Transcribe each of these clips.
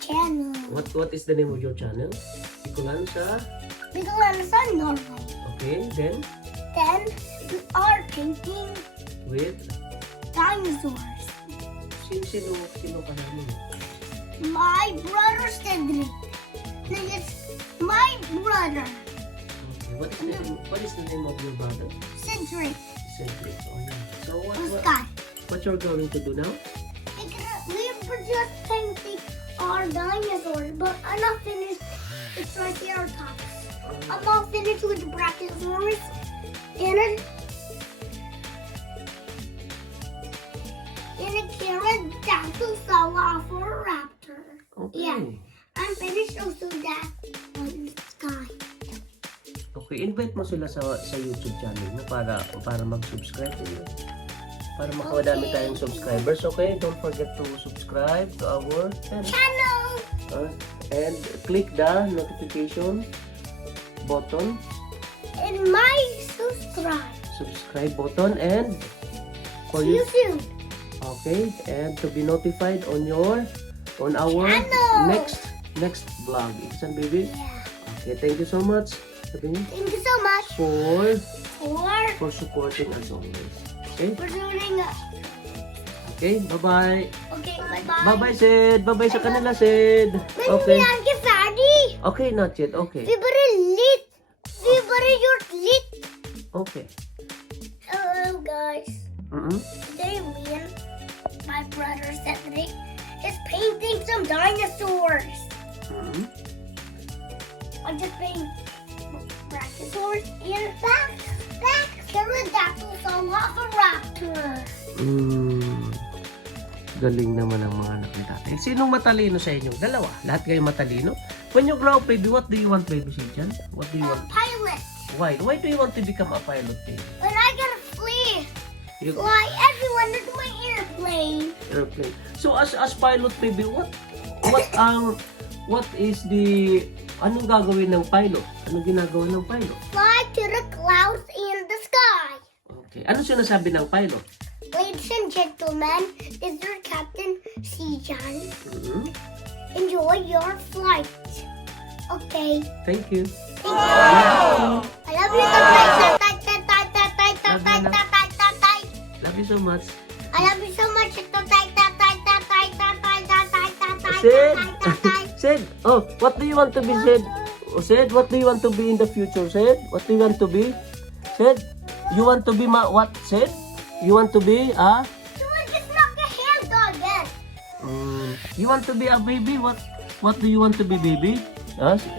channel. What is the name of your channel? Bicolano sa? Bicolano sa Norway. Okay, then We are painting with dinosaurs. sino ka namin? My brother Cedric. It's my brother. Okay. What is the name of your brother? Cedric. Cedric. Oh, yeah. So Sky. what you're going to do now? We were just painting our dinosaurs, but I'm not finished with Triceratops. I'm not finished with the Brachiosaurus and a pterodactyl raptor. Okay. Yeah, I'm finished also that Sky. Okay, invite mo sila sa YouTube channel na para mag-subscribe din. Para makadami tayong subscribers, okay? Don't forget to subscribe to our channel. And click the notification button. And my subscribe button and for see you soon. Okay, and to be notified on our channel. next vlog. Isang baby? Yeah. Okay, thank you so much. Thank you so much for supporting us always. Okay? for doing Okay, bye-bye. Okay, bye-bye. Bye-bye, Sid. Bye-bye sa kanila, Sid. Okay. Okay. Okay, not yet. Okay. We better your lit. Okay. Hello, guys. Mm-hmm. Today, me and my brother Cedric is painting some dinosaurs. Mm-hmm. I'm just painting brachiosaurs and back pterodactyl raptor. Galing naman ang mga anak ni tatay. Sinong matalino sa inyo? Dalawa. Lahat kayo matalino? When you grow up, baby, what do you want, baby, Sijan? What do you want? Pilot. Why? Why do you want to become a pilot, baby? When I gotta fly everyone into my airplane. Airplane. So as pilot, baby, what is the anong gagawin ng pilot? Anong ginagawa ng pilot? Fly to the clouds in the sky. Okay. Ano sinasabi ng pilot? Ladies and gentlemen, is your Captain Sijan. Mm-hmm. Enjoy your flight. Okay. Thank you. Wow. I love you so much. Love you so much. I love you so much. Sid! Sid! Oh, what do you want to be, Sid? Oh, Sid, what do you want to be in the future, Sid? What do you want to be? Sid, you want to be what, Sid? You want to be a? Just knock your hands on then. You want to be a baby? What do you want to be, baby?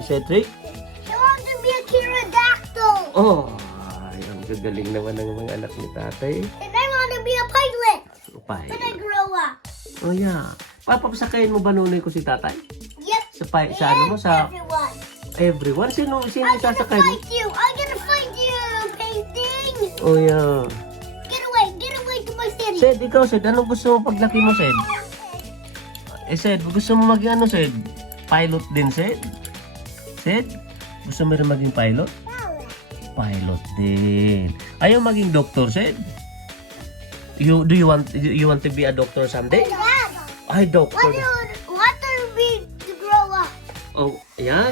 Cedric? I want to be a pterodactyl. Oh, ay, ang gagaling naman ng mga anak ni tatay. And I want to be a pilot Pilot. when I grow up. Oh, yeah. Papapasakayin mo ba nunoy ko si tatay? Yep. Sa ano mo? Sa everyone. everyone? Sino I'm gonna sasakay mo? fight you. I'm gonna fight you. Painting. Oh, yeah. Get away to my city. Sed, ikaw, Sed, anong gusto mo paglaki mo, Sed? Sed, gusto mo maging ano, Sed? Pilot din, Sed? Sed, gusto mo rin maging pilot? Pilot din. Ayaw maging doctor, Sed? Do you want to be a doctor someday? Dad, Ay, doctor. what do we to grow up? Oh, yeah.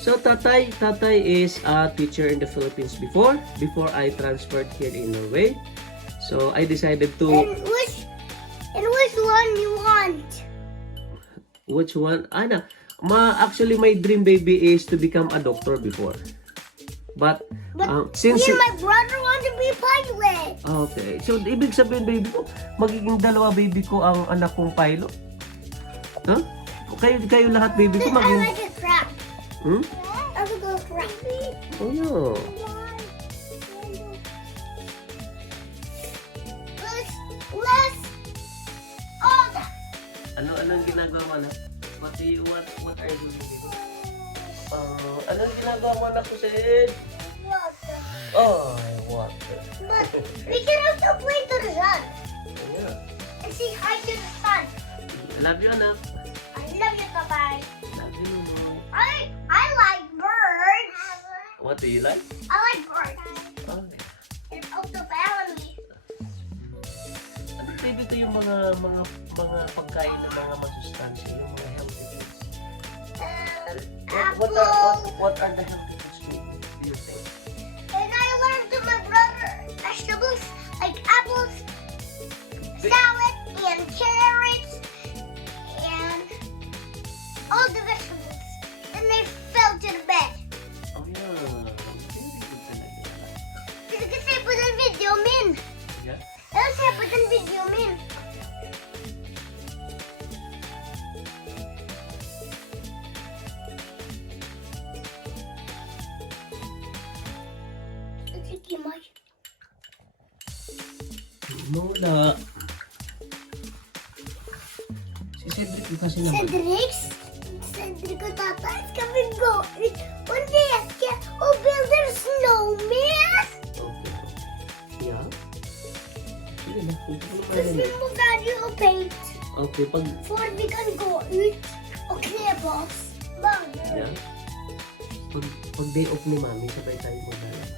So, tatay is a teacher in the Philippines before I transferred here in Norway. So, I decided to... And which one you want? Which one? Actually, my dream, baby, is to become a doctor before. But since... me and my brother want to be pilot. Okay. So, ibig sabihin, baby ko, magiging dalawa, baby ko, ang anak kong pilot? Huh? Kayo lahat, baby ko, I maging... like a crab. Hmm? I want to go crab. Oh, yeah. Let's all that. Anong ginagawa mo na? What are you doing, baby? Anong ginagawa mo na ko, Sid? Oh, water. But we can also play to the sun Yeah. and say hi to the sun. I love you, anak. I love you, Papa. Love you. I like birds. What do you like? I like birds. Oh, And also family. ano, baby, ito yung mga pagkain ng mga masustansya, yung mga healthy foods. What are the healthy foods do you think? And I learned to my brother vegetables like apples, salad, and carrots, and all the vegetables. And they fell to the bed. Oh yeah. Very good talaga. Kasi po ng video, min. Yeah? Kasi po ng video, min. Lola. Si Cedric yung kasi naman. Cedric ko tata is coming go. One day I can build a snowman. Okay. Yeah? Sige na. Because we move value of paint. Okay, pag... For we can go ut och knäpa oss. Yeah? Pag day off ni Mami, sabay tayo maglalabas.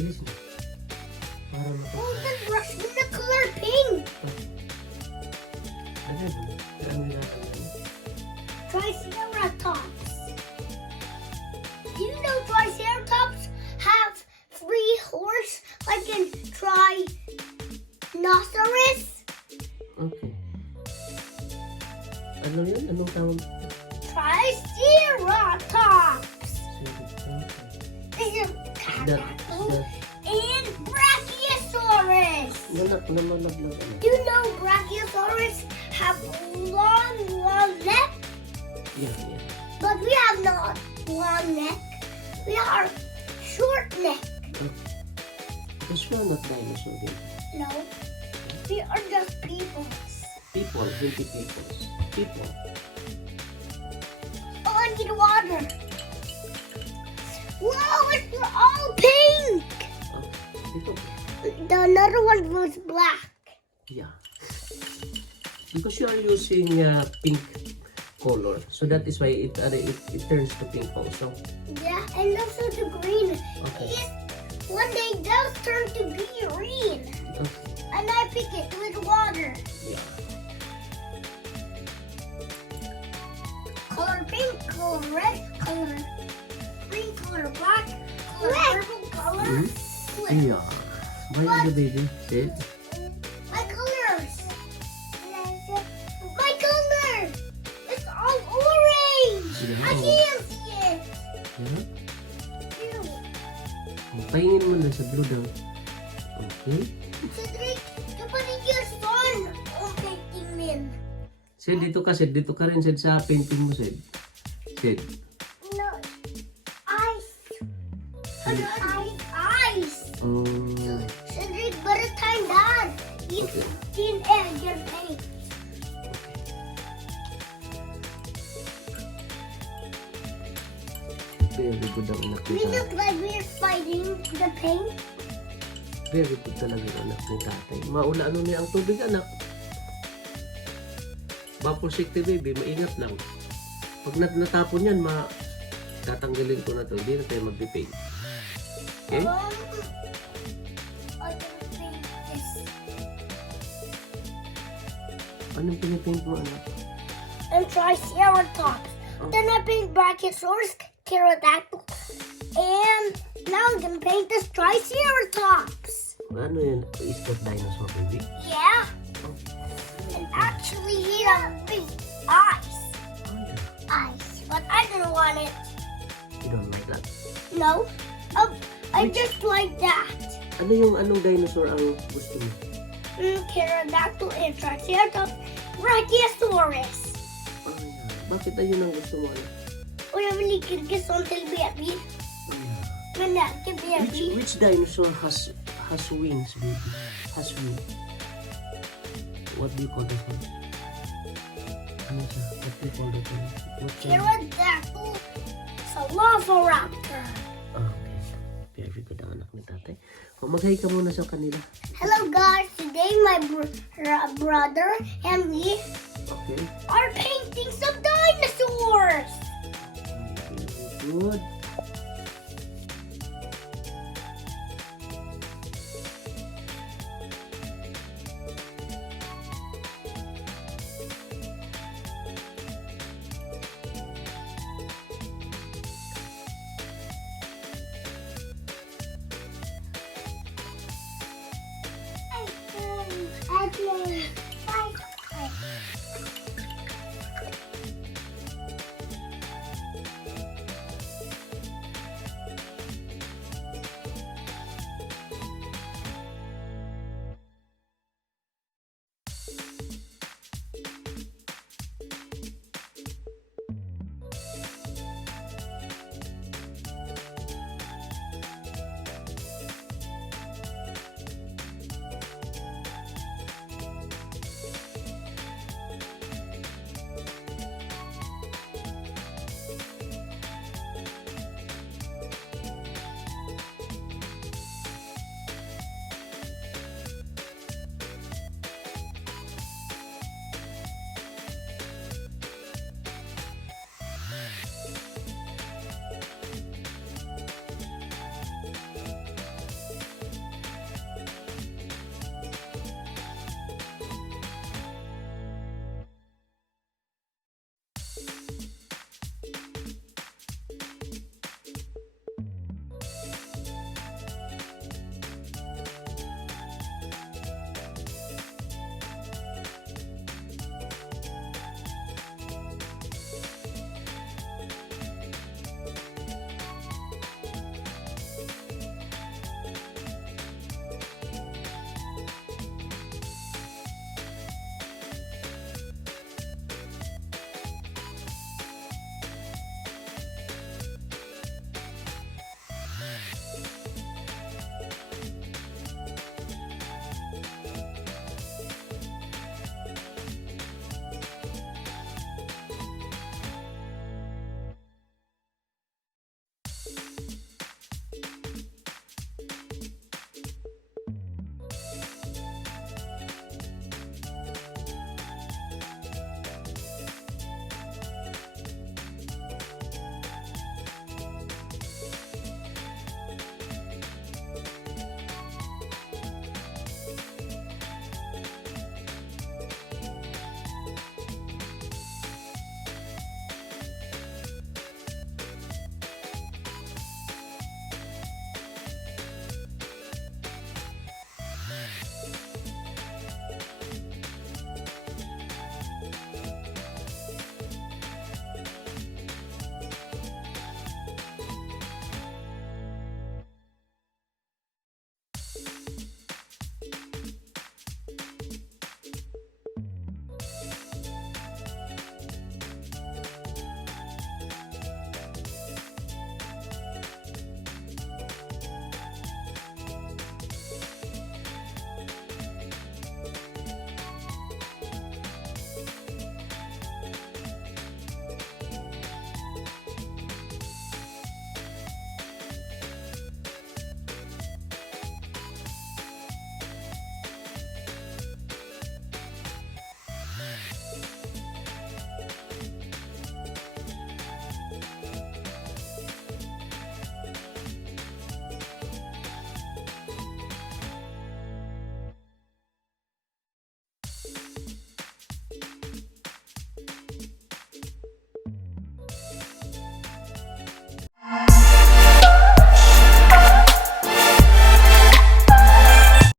Bilis na. Para mapag... Oh, the brush with the color pink. Lagay mo. Kailangan natin yan. Triceratops. Do you know Triceratops have 3 horns like in Trinoceros? Okay. Ano yun? Anong tawag? Triceratops. This is That, and Brachiosaurus. Namalaglag. Do you know Brachiosaurus have long neck? Yeah. But we have not long neck. We are short neck. Because we are not dinosaur din. No, we are just peoples. People, hindi peoples. People. Oh, I need water. Wow, it's all pink. Dito. The another one was black. Yeah. Because you are using pink color, so that is why it turns to pink also. Yeah, and also the green. Okay. One day those turn to be green. Okay. And I pick it with water. Yeah. Color pink, color red, color green, color black, color purple, color split. Yeah. Why the baby? See? My colors. My color. It's all orange. Yeah. I can't see it. Yeah. Ew. Pahingin mo na sa blue daw. Okay. Cedric, kapatid your son. Oh, painting min. Sid, dito ka rin, Sid, sa painting mo, Sid. Sid. No. Ice. Ice. Cedric, by the time Dad eats in egg and paint. Very good ang anak ni We tatay. look like we're fighting the paint. Very good talaga ang anak ni tatay. Maula ano niya ang tubig, anak. Bapor safety baby, maingat lang. Pag natapon yan, tatanggalin ko na to. Hindi na tayo mag-paint. Okay? I can paint this. Anong pinipaint mo, anak? And Triceratops. Then I paint Brachiosaurus, Pterodactyl, and now I'm gonna paint this Triceratops. Ano yan? Is that dinosaur, baby? Yeah. And actually, he has big eyes. Oh, yeah. Eyes. But I don't want it. You don't like that? No. I just like that. Anong dinosaur ang gusto mo? Pterodactyl and Triceratops, Brachiosaurus. Oh, yeah. Bakit ayun ang gusto mo, anak? Och jag vill ligga sånt till baby. Oh, yeah. Men det är inte baby. Which dinosaur has wings, baby? Has wings. What do you call this one? Ano siya? What do you call that one? Pterodactyl. Velociraptor. Okay. Very good ang anak ni tatay. O, mag-hi ka muna sa kanila. Hello guys, today my brother and me Okay. are painting some dinosaurs. Very good.